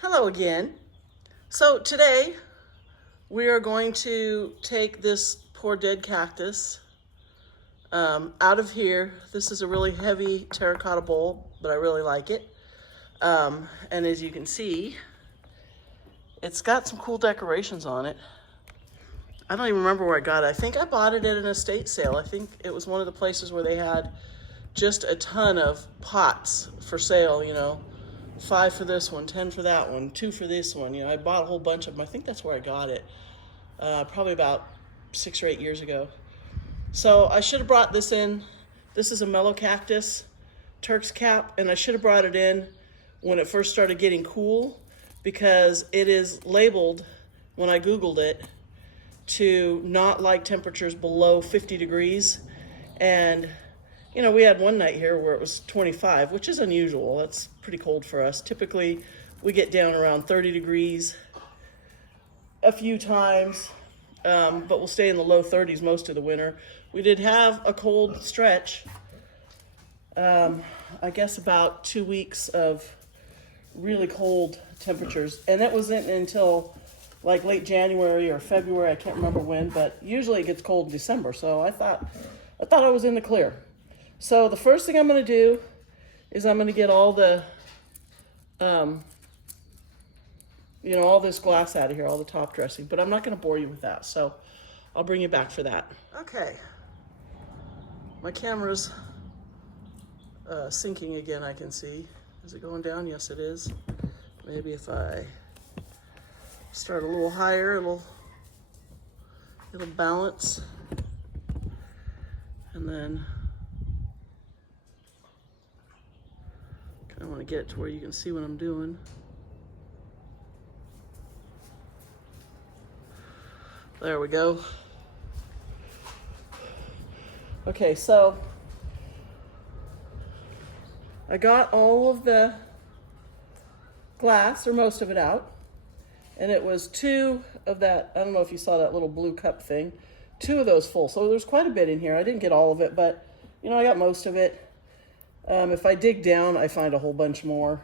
Hello again. So today we are going to take this poor dead cactus out of here. This is a really heavy terracotta bowl, but I really like it. And as you can see, it's got some cool decorations on it. I don't even remember where I got it. I think I bought it at an estate sale. I think it was one of the places where they had just a ton of pots for sale, 5 for this one, 10 for that one, 2 for this one. I bought a whole bunch of them. I think that's where I got it, probably about 6 or 8 years ago. So I should have brought this in. This is a mellow cactus, Turk's cap, and I should have brought it in when it first started getting cool, because it is labeled, when I Googled it, to not like temperatures below 50 degrees. And we had one night here where it was 25, which is unusual. That's pretty cold for us. Typically, we get down around 30 degrees a few times, but we'll stay in the low 30s most of the winter. We did have a cold stretch, I guess about 2 weeks of really cold temperatures. And that wasn't until like late January or February, I can't remember when, but usually it gets cold in December. So I thought I was in the clear. So the first thing I'm going to do is I'm going to get all the, all this glass out of here, all the top dressing, but I'm not going to bore you with that. So I'll bring you back for that. Okay. My camera's sinking again, I can see. Is it going down? Yes, it is. Maybe if I start a little higher, it'll balance. And then I want to get it to where you can see what I'm doing. There we go. Okay, so I got all of the glass, or most of it, out. And it was 2 of that, I don't know if you saw that little blue cup thing, 2 of those full. So there's quite a bit in here. I didn't get all of it, but I got most of it. If I dig down, I find a whole bunch more.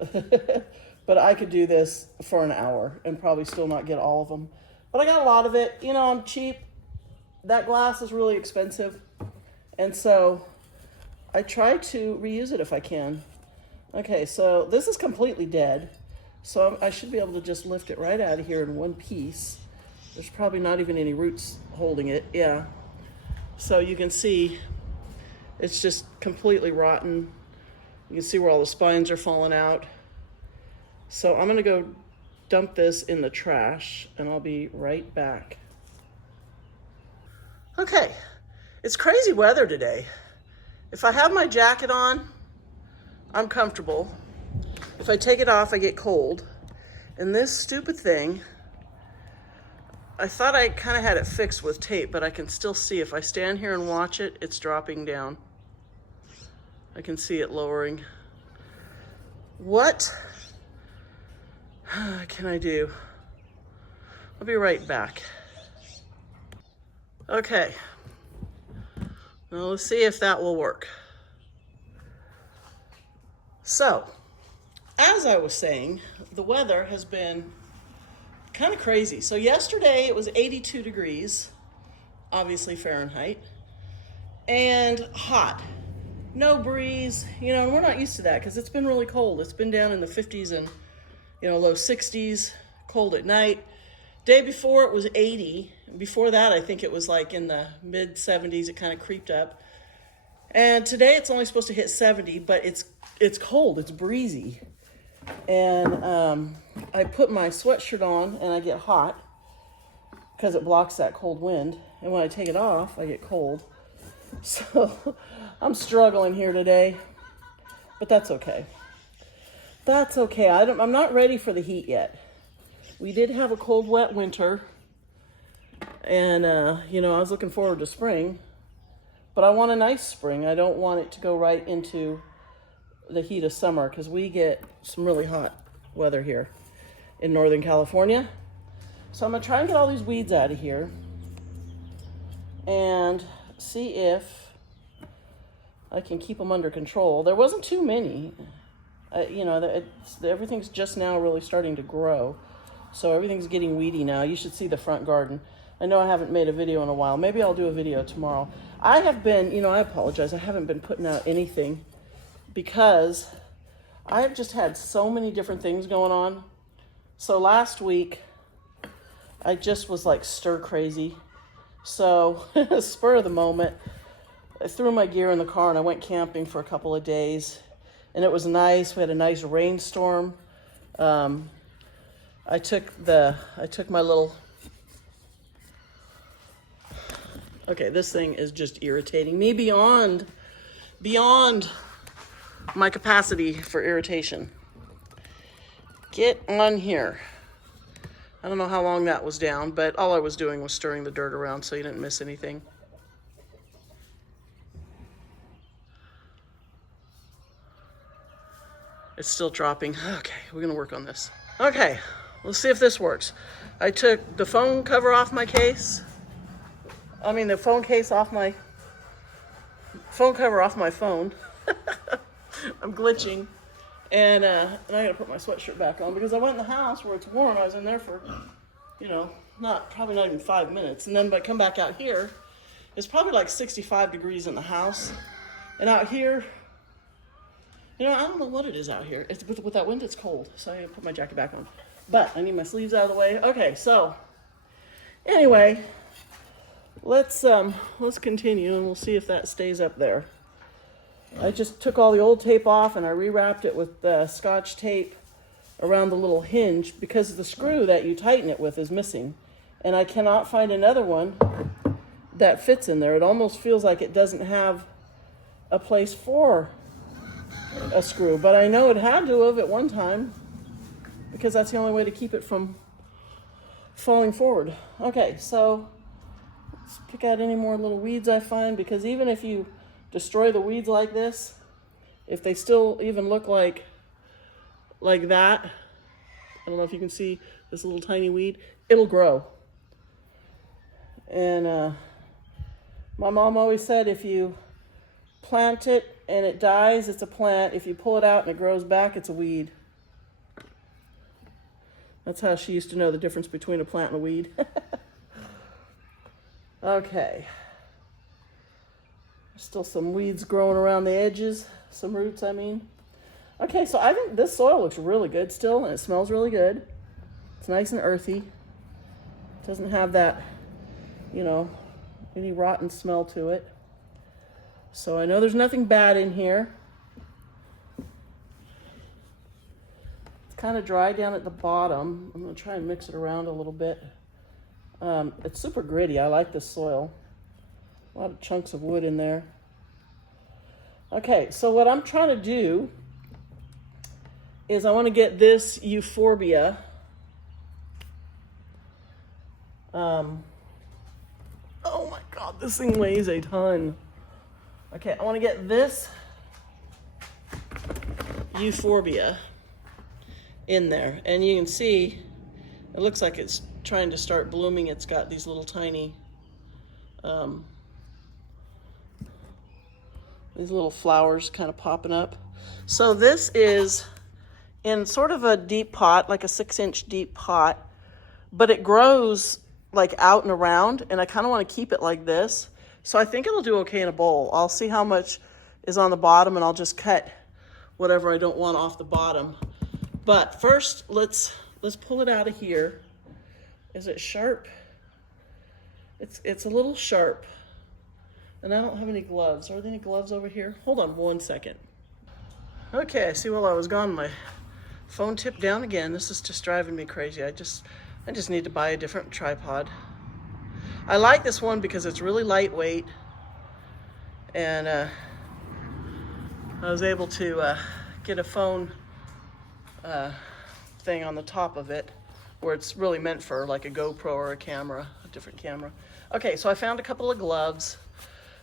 But I could do this for an hour and probably still not get all of them. But I got a lot of it. I'm cheap. That glass is really expensive. And so I try to reuse it if I can. Okay, so this is completely dead. So I should be able to just lift it right out of here in one piece. There's probably not even any roots holding it. Yeah. So you can see it's just completely rotten. You can see where all the spines are falling out. So I'm gonna go dump this in the trash and I'll be right back. Okay, it's crazy weather today. If I have my jacket on, I'm comfortable. If I take it off, I get cold. And this stupid thing, I thought I kind of had it fixed with tape, but I can still see if I stand here and watch it, it's dropping down. I can see it lowering. What can I do? I'll be right back. Okay. Well, let's see if that will work. So, as I was saying, the weather has been kind of crazy. So yesterday it was 82 degrees, obviously Fahrenheit, and hot. No breeze, and we're not used to that because it's been really cold. It's been down in the 50s and, low 60s, cold at night. Day before it was 80. Before that, I think it was like in the mid 70s. It kind of creeped up. And today it's only supposed to hit 70, but it's cold. It's breezy. And I put my sweatshirt on and I get hot because it blocks that cold wind. And when I take it off, I get cold. So I'm struggling here today, but that's okay. That's okay. I'm not ready for the heat yet. We did have a cold, wet winter, and I was looking forward to spring, but I want a nice spring. I don't want it to go right into the heat of summer because we get some really hot weather here in Northern California. So I'm gonna try and get all these weeds out of here and see if I can keep them under control. There wasn't too many. You know, everything's just now really starting to grow. So everything's getting weedy now. You should see the front garden. I know I haven't made a video in a while. Maybe I'll do a video tomorrow. I have been, you know, I apologize. I haven't been putting out anything because I have just had so many different things going on. So last week, I just was like stir crazy. So spur of the moment, I threw my gear in the car and I went camping for a couple of days. And it was nice. We had a nice rainstorm. I took my little, okay, this thing is just irritating me beyond my capacity for irritation. Get on here. I don't know how long that was down, but all I was doing was stirring the dirt around so you didn't miss anything. It's still dropping. Okay, we're gonna work on this. Okay, let's see if this works. I took the phone cover off my case. The phone case off my, phone cover off my phone. I'm glitching. And I gotta put my sweatshirt back on because I went in the house where it's warm. I was in there for, you know, probably not even 5 minutes. And then by come back out here, it's probably like 65 degrees in the house. And out here, you know, I don't know what it is out here. It's with that wind, it's cold. So I gotta put my jacket back on. But I need my sleeves out of the way. Okay, so anyway, let's continue and we'll see if that stays up there. I just took all the old tape off and I rewrapped it with Scotch tape around the little hinge because the screw that you tighten it with is missing. And I cannot find another one that fits in there. It almost feels like it doesn't have a place for a screw, but I know it had to have at one time because that's the only way to keep it from falling forward. Okay, so let's pick out any more little weeds I find, because even if you destroy the weeds like this, if they still even look like that, I don't know if you can see this little tiny weed, it'll grow. And my mom always said if you plant it and it dies, it's a plant. If you pull it out and it grows back, it's a weed. That's how she used to know the difference between a plant and a weed. Okay. There's still some weeds growing around the edges, some roots, I mean. Okay, so I think this soil looks really good still, and it smells really good. It's nice and earthy. It doesn't have that, you know, any rotten smell to it. So I know there's nothing bad in here. It's kind of dry down at the bottom. I'm going to try and mix it around a little bit. It's super gritty. I like this soil. A lot of chunks of wood in there. Okay, so what I'm trying to do is I want to get this Euphorbia. Oh my God, this thing weighs a ton. Okay, I want to get this Euphorbia in there. And you can see, it looks like it's trying to start blooming. It's got these little tiny, these little flowers kind of popping up. So this is in sort of a deep pot, like a 6-inch deep pot, but it grows like out and around, and I kind of want to keep it like this. So I think it'll do okay in a bowl. I'll see how much is on the bottom, and I'll just cut whatever I don't want off the bottom. But first, let's pull it out of here. Is it sharp? It's a little sharp. And I don't have any gloves. Are there any gloves over here? Hold on 1 second. Okay, I see while I was gone, my phone tipped down again. This is just driving me crazy. I just need to buy a different tripod. I like this one because it's really lightweight, and I was able to get a phone thing on the top of it where it's really meant for like a GoPro or a camera, a different camera. Okay, so I found a couple of gloves.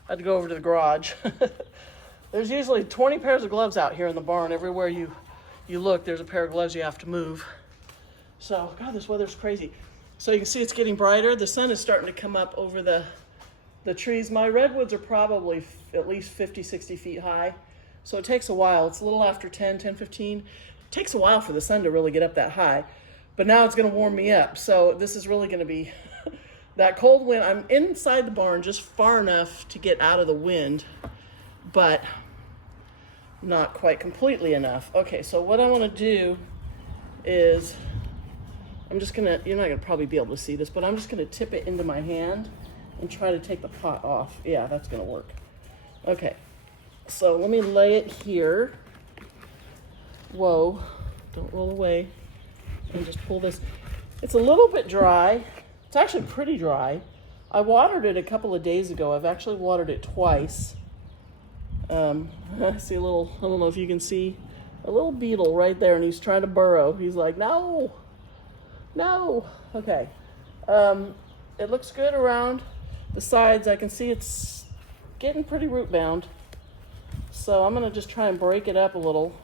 I had to go over to the garage. There's usually 20 pairs of gloves out here in the barn. Everywhere you look, there's a pair of gloves you have to move. So, God, this weather's crazy. So you can see it's getting brighter. The sun is starting to come up over the trees. My redwoods are probably at least 50, 60 feet high. So it takes a while. It's a little after 10:15. It takes a while for the sun to really get up that high. But now it's going to warm me up. So this is really going to be that cold wind. I'm inside the barn just far enough to get out of the wind, but not quite completely enough. Okay, so what I want to do is I'm just going to, you're not going to probably be able to see this, but I'm just going to tip it into my hand and try to take the pot off. Yeah, that's going to work. Okay, so let me lay it here. Whoa, don't roll away. And just pull this. It's a little bit dry. It's actually pretty dry. I watered it a couple of days ago. I've actually watered it twice. I see a little, I don't know if you can see, a little beetle right there, and he's trying to burrow. He's like, no, no. Okay. It looks good around the sides. I can see it's getting pretty root bound. So I'm gonna just try and break it up a little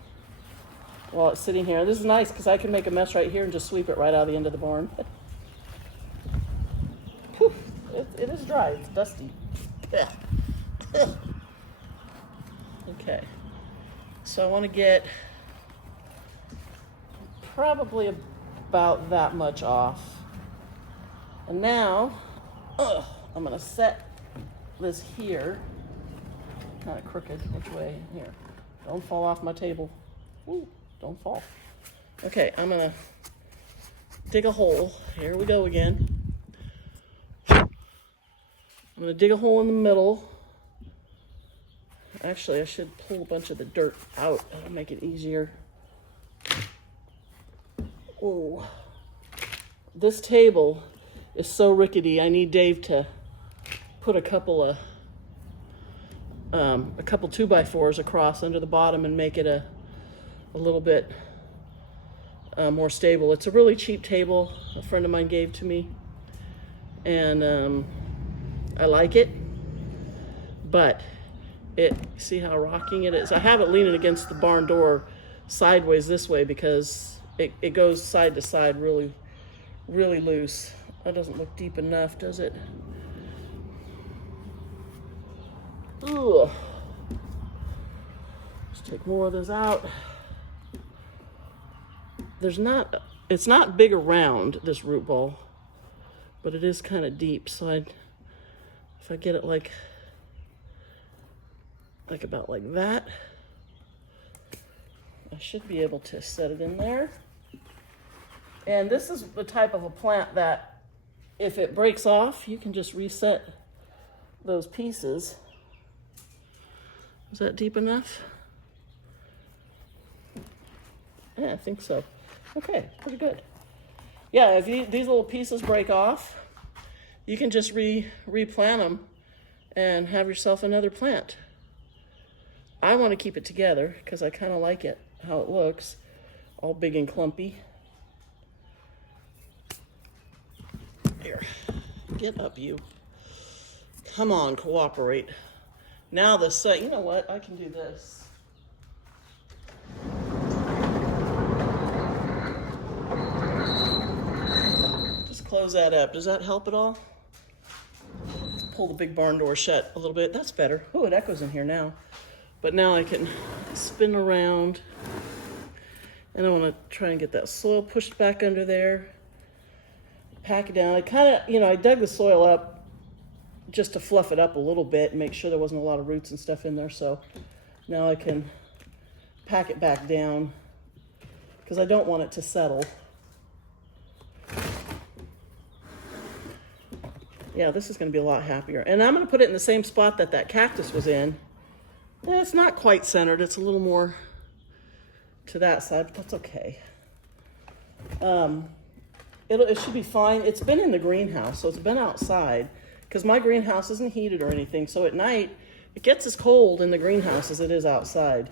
while it's sitting here. This is nice because I can make a mess right here and just sweep it right out of the end of the barn. Whew, it is dry, it's dusty. Okay, so I want to get probably about that much off. And now, I'm going to set this here. Kind of crooked, which way? Here. Don't fall off my table. Ooh, don't fall. Okay, I'm going to dig a hole. Here we go again. I'm going to dig a hole in the middle. Actually, I should pull a bunch of the dirt out. That'll make it easier. Oh, this table is so rickety. I need Dave to put a couple 2x4s across under the bottom and make it a little bit more stable. It's a really cheap table a friend of mine gave to me, and I like it, but see how rocking it is? I have it leaning against the barn door sideways this way because it goes side to side really, really loose. That doesn't look deep enough, does it? Ugh. Let's take more of those out. It's not big around this root ball, but it is kind of deep. So if I get it like about like that, I should be able to set it in there. And this is the type of a plant that if it breaks off, you can just reset those pieces. Is that deep enough? Yeah, I think so. Okay, pretty good. Yeah, if these little pieces break off, you can just replant them and have yourself another plant. I want to keep it together because I kind of like it, how it looks, all big and clumpy. Here, get up, you. Come on, cooperate. Now you know what? I can do this. Just close that up. Does that help at all? Let's pull the big barn door shut a little bit. That's better. Oh, it echoes in here now. But now I can spin around, and I want to try and get that soil pushed back under there. Pack it down. I kind of, I dug the soil up just to fluff it up a little bit and make sure there wasn't a lot of roots and stuff in there. So now I can pack it back down because I don't want it to settle. Yeah, this is going to be a lot happier. And I'm going to put it in the same spot that cactus was in. It's not quite centered. It's a little more to that side, but that's okay. It should be fine. It's been in the greenhouse, so it's been outside because my greenhouse isn't heated or anything. So at night, it gets as cold in the greenhouse as it is outside.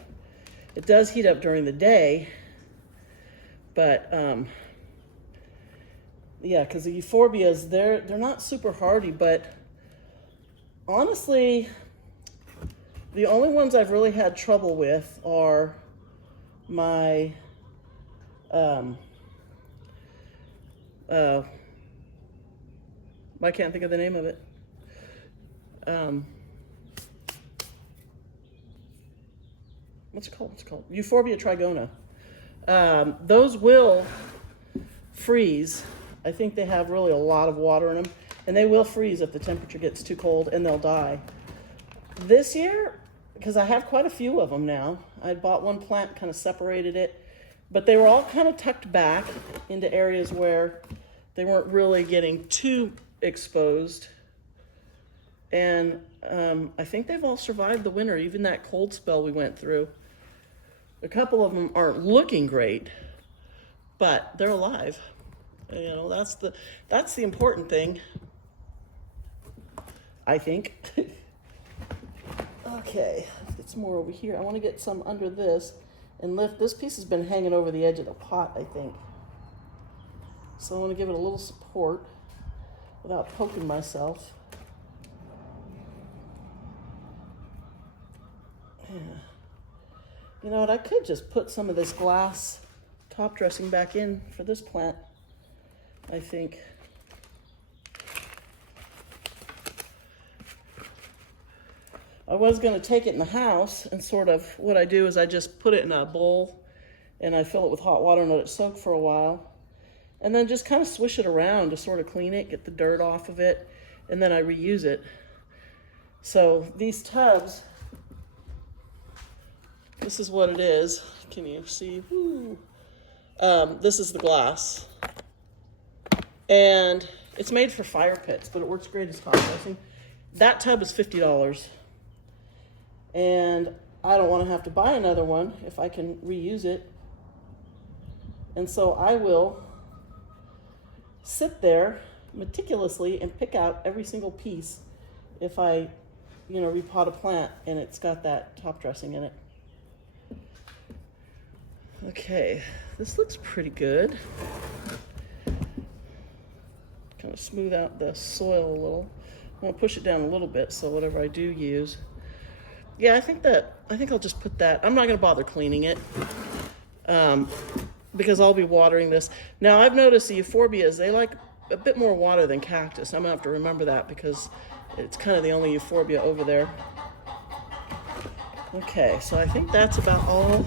It does heat up during the day, but yeah, because the euphorbias, they're not super hardy, but honestly, the only ones I've really had trouble with are my I can't think of the name of it. what's it called? What's it called? Euphorbia trigona. Those will freeze. I think they have really a lot of water in them, and they will freeze if the temperature gets too cold, and they'll die. This year, because I have quite a few of them now, I bought one plant, kind of separated it, but they were all kind of tucked back into areas where they weren't really getting too exposed. And I think they've all survived the winter, even that cold spell we went through. A couple of them aren't looking great, but they're alive. You know, that's the important thing, I think. Okay, it's more over here. I want to get some under this and lift. This piece has been hanging over the edge of the pot, I think. So I want to give it a little support without poking myself. Yeah. You know what, I could just put some of this glass top dressing back in for this plant, I think. I was going to take it in the house, and sort of what I do is I just put it in a bowl and I fill it with hot water and let it soak for a while, and then just kind of swish it around to sort of clean it, get the dirt off of it, and then I reuse it. So these tubs, this is what it is. Can you see? Woo. This is the glass, and it's made for fire pits, but it works great as top dressing. That tub is $50, and I don't want to have to buy another one if I can reuse it. And so I will sit there meticulously and pick out every single piece if I, repot a plant and it's got that top dressing in it. Okay, this looks pretty good. Kind of smooth out the soil a little. I'm gonna push it down a little bit so whatever I do use. Yeah, I think I'll just put that. I'm not gonna bother cleaning it because I'll be watering this. Now I've noticed the euphorbias, they like a bit more water than cactus. I'm gonna have to remember that because it's kind of the only euphorbia over there. Okay, so I think that's about all.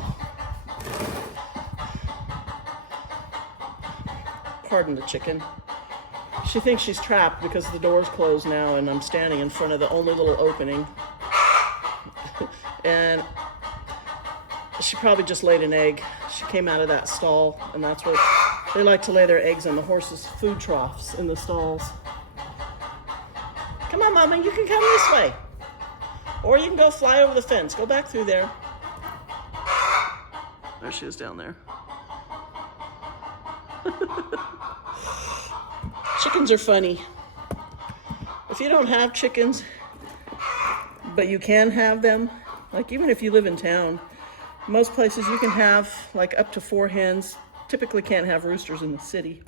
Pardon the chicken. She thinks she's trapped because the door's closed now and I'm standing in front of the only little opening. And she probably just laid an egg. She came out of that stall, and that's where they like to lay their eggs on the horses' food troughs in the stalls. Come on, Mama, you can come this way. Or you can go fly over the fence. Go back through there. There she is down there. Chickens are funny. If you don't have chickens, but you can have them, like even if you live in town, most places you can have like up to 4 hens. Typically can't have roosters in the city.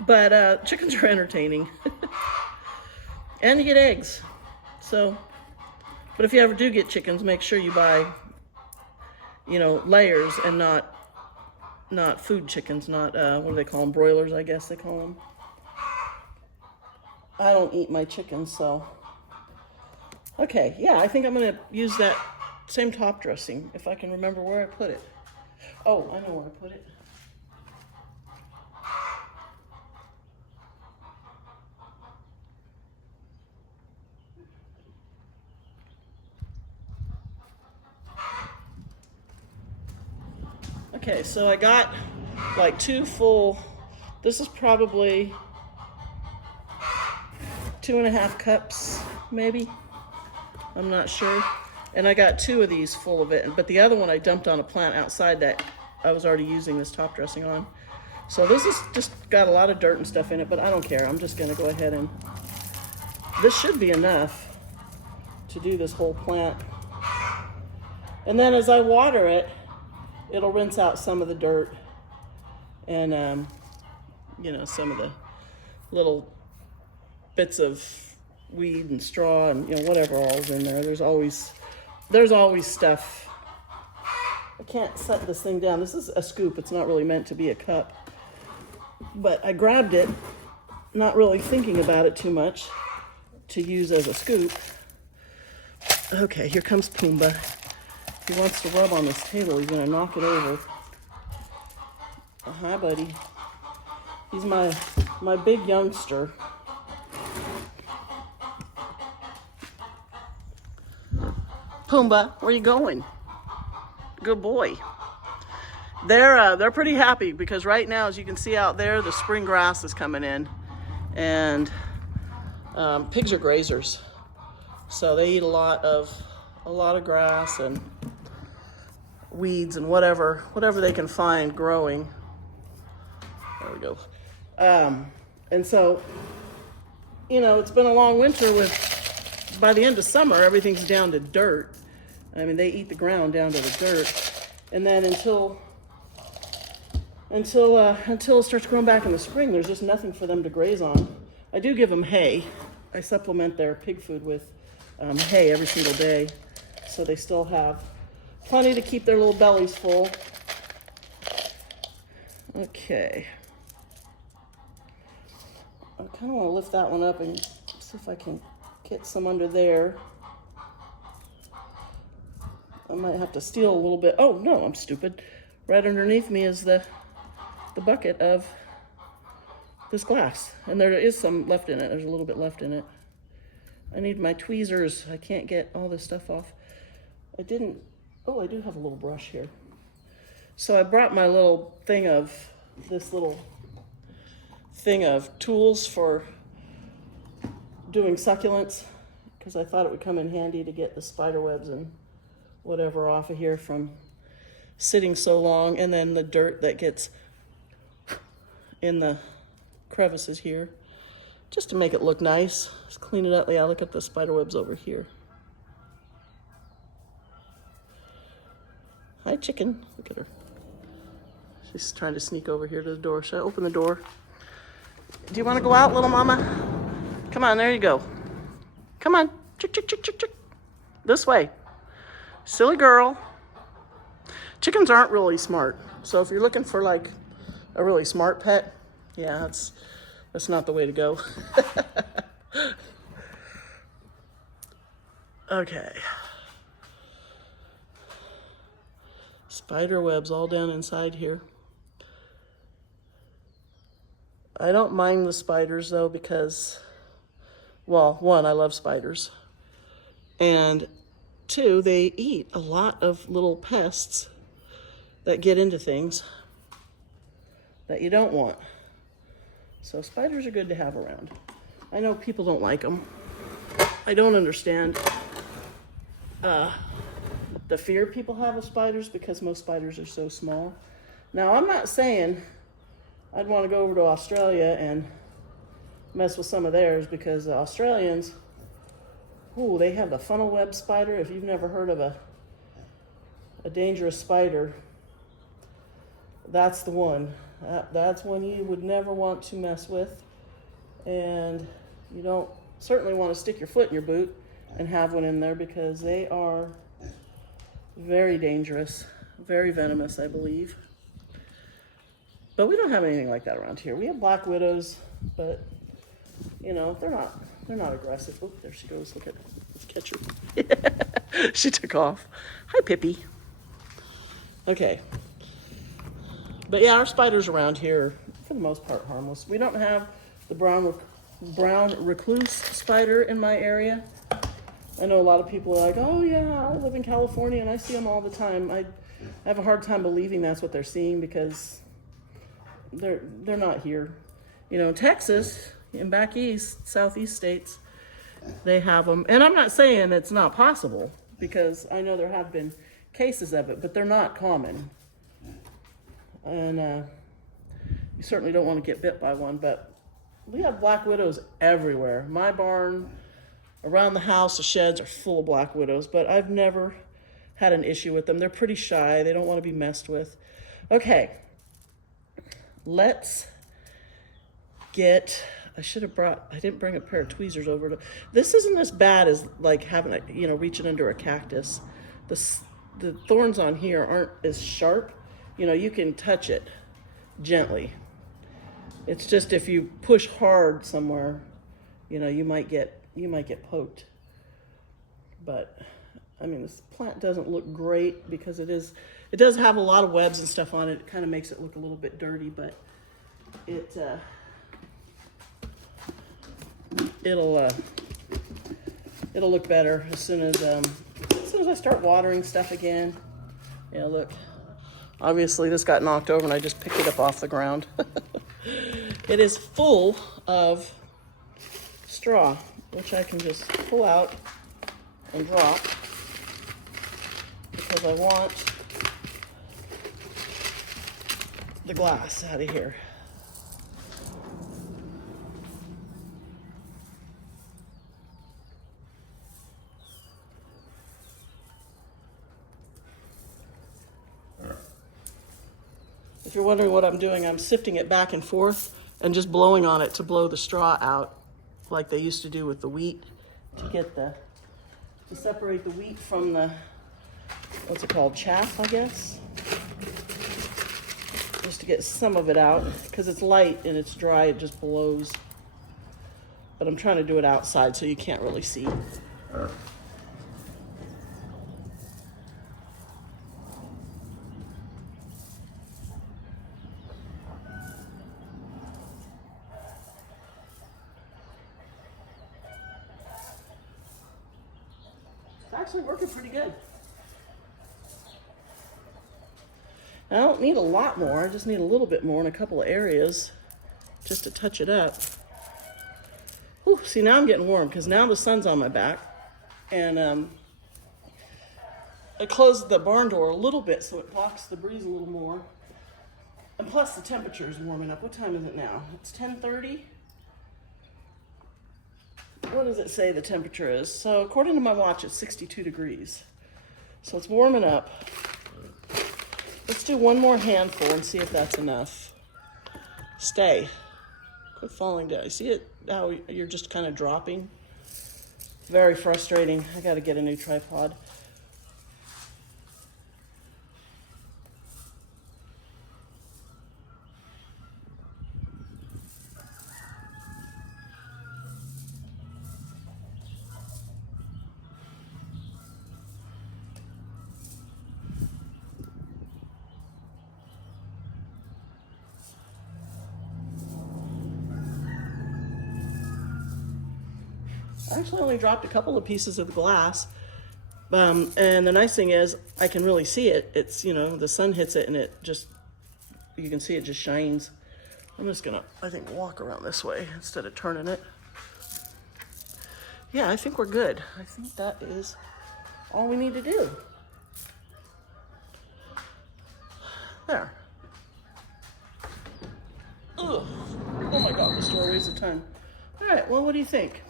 But chickens are entertaining. And you get eggs. So, but if you ever do get chickens, make sure you buy, layers and not food chickens, not, what do they call them? Broilers, I guess they call them. I don't eat my chickens, so. Okay, yeah, I think I'm gonna use that same top dressing, if I can remember where I put it. Oh, I know where I put it. Okay, so I got like 2 full, this is probably 2.5 cups, maybe. I'm not sure. And I got 2 of these full of it, but the other one I dumped on a plant outside that I was already using this top dressing on. So this is just got a lot of dirt and stuff in it, but I don't care. I'm just gonna go ahead and, this should be enough to do this whole plant. And then as I water it, it'll rinse out some of the dirt and, some of the little bits of weed and straw and, whatever all's in there. There's always stuff. I can't set this thing down. This is a scoop. It's not really meant to be a cup. But I grabbed it, not really thinking about it too much, to use as a scoop. Okay, here comes Pumbaa. He wants to rub on this table. He's gonna knock it over. Oh, hi, buddy. He's my big youngster. Pumbaa, where you going? Good boy. They're pretty happy because right now, as you can see out there, the spring grass is coming in, and pigs are grazers, so they eat a lot of grass and weeds and whatever they can find growing. There we go. And so, it's been a long winter with, by the end of summer, everything's down to dirt. I mean, they eat the ground down to the dirt. And then until it starts growing back in the spring, there's just nothing for them to graze on. I do give them hay. I supplement their pig food with hay every single day, so they still have plenty to keep their little bellies full. Okay. I kind of want to lift that one up and see if I can get some under there. I might have to steal a little bit. Oh, no, I'm stupid. Right underneath me is the bucket of this glass. And there is some left in it. There's a little bit left in it. I need my tweezers. I can't get all this stuff off. I do have a little brush here. So I brought my little thing of tools for doing succulents, because I thought it would come in handy to get the spider webs and whatever off of here from sitting so long, and then the dirt that gets in the crevices here, just to make it look nice. Let's clean it up. Yeah, look at the spider webs over here. Hi, chicken. Look at her. She's trying to sneak over here to the door. Should I open the door? Do you want to go out, little mama? Come on, there you go. Come on. Chick, chick, chick, chick, chick. This way. Silly girl. Chickens aren't really smart. So if you're looking for like a really smart pet, yeah, that's not the way to go. Okay. Spider webs all down inside here. I don't mind the spiders though, because, well, one, I love spiders. And two, they eat a lot of little pests that get into things that you don't want. So spiders are good to have around. I know people don't like them. I don't understand the fear people have of spiders, because most spiders are so small. Now, I'm not saying I'd want to go over to Australia and mess with some of theirs, because the Australians, they have the funnel web spider. If you've never heard of a dangerous spider, that's the one. That's one you would never want to mess with. And you don't certainly want to stick your foot in your boot and have one in there, because they are very dangerous, very venomous, I believe. But we don't have anything like that around here. We have black widows, but they're not aggressive. Oh, there she goes. Look at her. Let's catch her. She took off. Hi, Pippi. Okay. But yeah, our spiders around here, for the most part, harmless. We don't have the brown recluse spider in my area. I know a lot of people are like, oh yeah, I live in California and I see them all the time. I have a hard time believing that's what they're seeing, because they're not here. In Texas and back east, southeast states, they have them. And I'm not saying it's not possible, because I know there have been cases of it, but they're not common. And you certainly don't want to get bit by one, but we have black widows everywhere. My barn, around the house, the sheds are full of black widows, but I've never had an issue with them. They're pretty shy. They don't want to be messed with. Okay. Let's get, I didn't bring a pair of tweezers over. This isn't as bad as like having reaching under a cactus. The thorns on here aren't as sharp. You can touch it gently. It's just if you push hard somewhere, you might get poked. But I mean, this plant doesn't look great because it does have a lot of webs and stuff on it. It kind of makes it look a little bit dirty, but it'll look better as soon as I start watering stuff again. Yeah, look. Obviously, this got knocked over and I just picked it up off the ground. It is full of straw, which I can just pull out and drop because I want the glass out of here. If you're wondering what I'm doing, I'm sifting it back and forth and just blowing on it to blow the straw out like they used to do with the wheat to separate the wheat from the, what's it called, chaff, I guess. Just to get some of it out because it's light and it's dry, it just blows. But I'm trying to do it outside so you can't really see. It's actually working pretty good. I don't need a lot more. I just need a little bit more in a couple of areas just to touch it up. Whew, see, now I'm getting warm because now the sun's on my back. And I closed the barn door a little bit so it blocks the breeze a little more. And plus the temperature is warming up. What time is it now? It's 10:30. What does it say the temperature is? So according to my watch, it's 62 degrees. So it's warming up. Let's do one more handful and see if that's enough. Stay. Quit falling down. See it? How you're just kind of dropping? Very frustrating. I got to get a new tripod. I actually only dropped a couple of pieces of the glass. And the nice thing is I can really see it. It's, you know, the sun hits it and it just, you can see it just shines. I'm just gonna, I think, walk around this way instead of turning it. Yeah, I think we're good. I think that is all we need to do. There. Ugh. Oh my God, this door weighs a ton. All right, well, what do you think?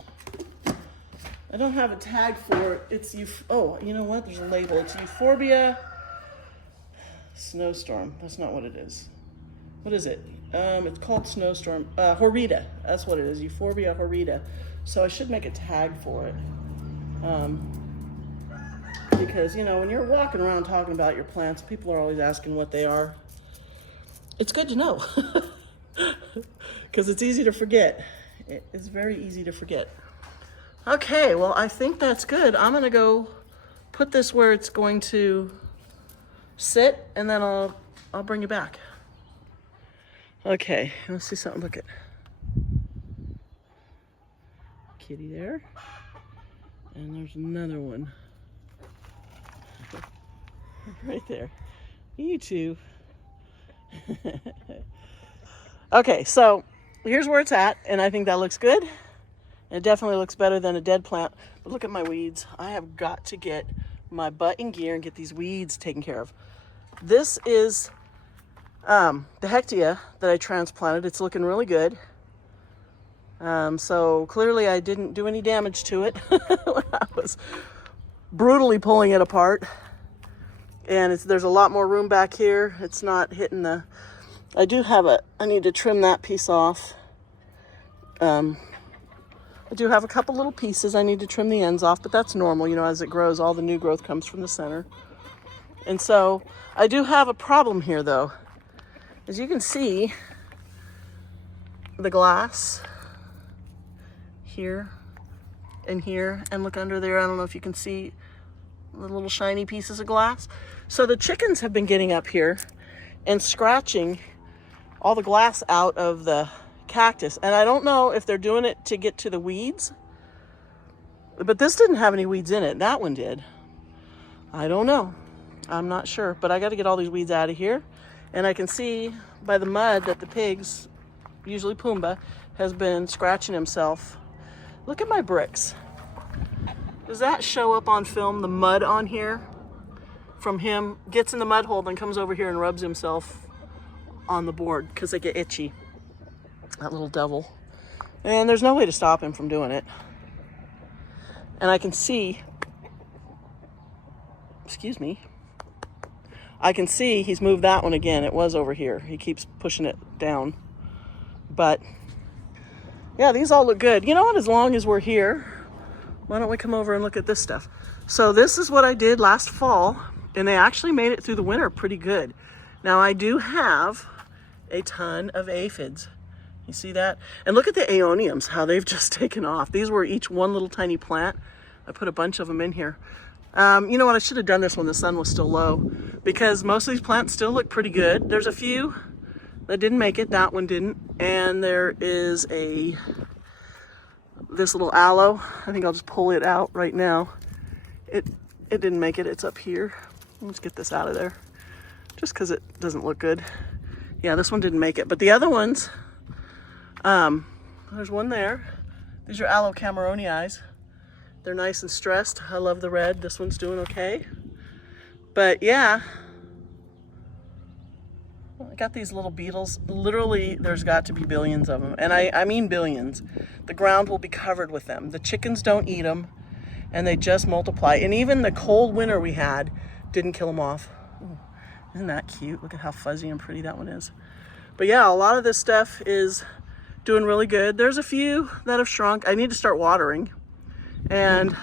I don't have a tag for it. It's oh, you know what? There's a label. It's Euphorbia Snowstorm. That's not what it is. What is it? It's called Snowstorm Horrida. That's what it is. Euphorbia Horrida. So I should make a tag for it. Because, you know, when you're walking around talking about your plants, people are always asking what they are. It's good to know. Because it's easy to forget. It's very easy to forget. Okay, well, I think that's good. I'm gonna go put this where it's going to sit, and then I'll bring you back. Okay, let's see something. Look at kitty there, and there's another one right there. You two. Okay, so here's where it's at, and I think that looks good. It definitely looks better than a dead plant. But look at my weeds. I have got to get my butt in gear and get these weeds taken care of. This is the Hectia that I transplanted. It's looking really good. So clearly I didn't do any damage to it when I was brutally pulling it apart. And there's a lot more room back here. It's not hitting the... I need to trim that piece off. I do have a couple little pieces I need to trim the ends off, but that's normal. You know, as it grows, all the new growth comes from the center. And so I do have a problem here, though. As you can see, the glass here and here, and look under there. I don't know if you can see the little shiny pieces of glass. So the chickens have been getting up here and scratching all the glass out of the cactus. And I don't know if they're doing it to get to the weeds, but this didn't have any weeds in it. That one did. I don't know. I'm not sure, but I got to get all these weeds out of here. And I can see by the mud that the pigs, usually Pumbaa, has been scratching himself. Look at my bricks. Does that show up on film, the mud on here? From him, gets in the mud hole, then comes over here and rubs himself on the board because they get itchy. That little devil. And there's no way to stop him from doing it. And I can see, excuse me, I can see he's moved that one again. It was over here. He keeps pushing it down. But yeah, these all look good. You know what, as long as we're here, why don't we come over and look at this stuff? So this is what I did last fall, and they actually made it through the winter pretty good. Now I do have a ton of aphids. You see that? And look at the aeoniums, how they've just taken off. These were each one little tiny plant. I put a bunch of them in here. You know what, I should have done this when the sun was still low, because most of these plants still look pretty good. There's a few that didn't make it. That one didn't. And there is this little aloe. I think I'll just pull it out right now. It didn't make it. It's up here. Let's get this out of there, just because it doesn't look good. Yeah, this one didn't make it, but the other ones, there's one there. These are aloe cameronii. They're nice and stressed. I love the red. This one's doing okay. But yeah, I got these little beetles. Literally, there's got to be billions of them. And I mean billions. The ground will be covered with them. The chickens don't eat them, and they just multiply. And even the cold winter we had didn't kill them off. Ooh, isn't that cute? Look at how fuzzy and pretty that one is. But yeah, a lot of this stuff is doing really good. There's a few that have shrunk. I need to start watering. And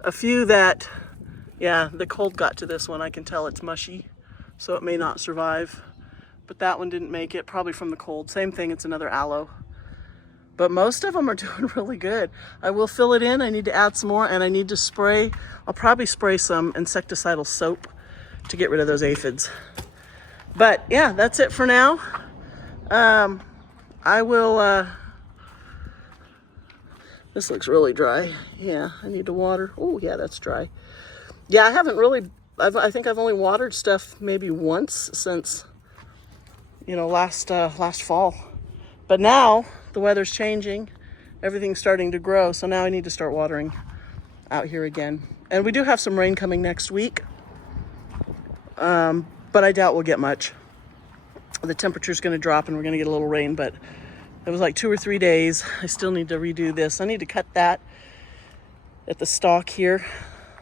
a few that, yeah, the cold got to this one. I can tell it's mushy, so it may not survive. But that one didn't make it, probably from the cold. Same thing, it's another aloe. But most of them are doing really good. I will fill it in. I need to add some more, and I need to spray. I'll probably spray some insecticidal soap to get rid of those aphids. But yeah, that's it for now. I will, this looks really dry. Yeah, I need to water. Oh yeah, that's dry. Yeah, I haven't really, I think I've only watered stuff maybe once since, you know, last fall. But now the weather's changing, everything's starting to grow, so now I need to start watering out here again. And we do have some rain coming next week, but I doubt we'll get much. The temperature's going to drop and we're going to get a little rain, but it was like 2 or 3 days. I still need to redo this. I need to cut that at the stalk here,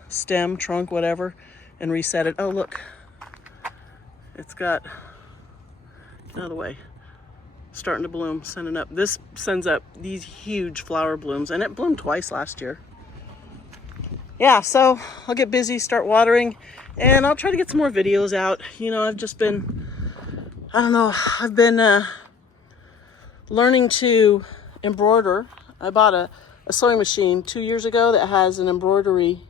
stem, trunk, whatever, and reset it. Oh, look, it's got, out of the way, starting to bloom, sending up. This sends up these huge flower blooms, and it bloomed twice last year. Yeah, so I'll get busy, start watering, and I'll try to get some more videos out. You know, I've just been, I don't know, I've been learning to embroider. I bought a sewing machine 2 years ago that has an embroidery.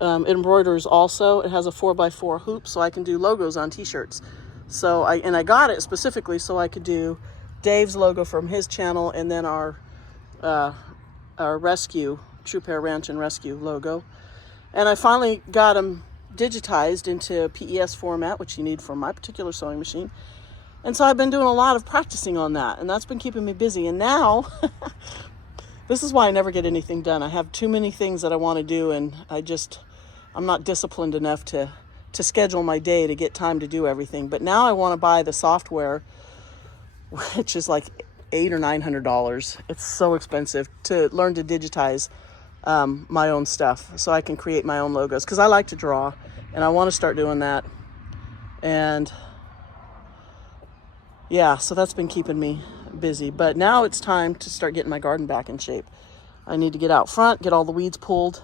It embroiders also. It has a 4x4 hoop, so I can do logos on t-shirts. So I got it specifically so I could do Dave's logo from his channel, and then our rescue, True Pair Ranch and Rescue logo. And I finally got them digitized into PES format, which you need for my particular sewing machine. And so I've been doing a lot of practicing on that, and that's been keeping me busy. And now, this is why I never get anything done. I have too many things that I want to do, and I'm not disciplined enough to schedule my day to get time to do everything. But now I want to buy the software, which is like $800 or $900. It's so expensive to learn to digitize my own stuff so I can create my own logos, because I like to draw and I want to start doing that. And yeah, so that's been keeping me busy. But now it's time to start getting my garden back in shape. I need to get out front, get all the weeds pulled,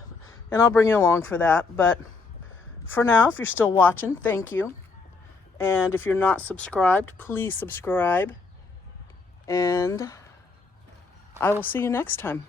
and I'll bring you along for that. But for now, if you're still watching, thank you. And if you're not subscribed, please subscribe. And I will see you next time.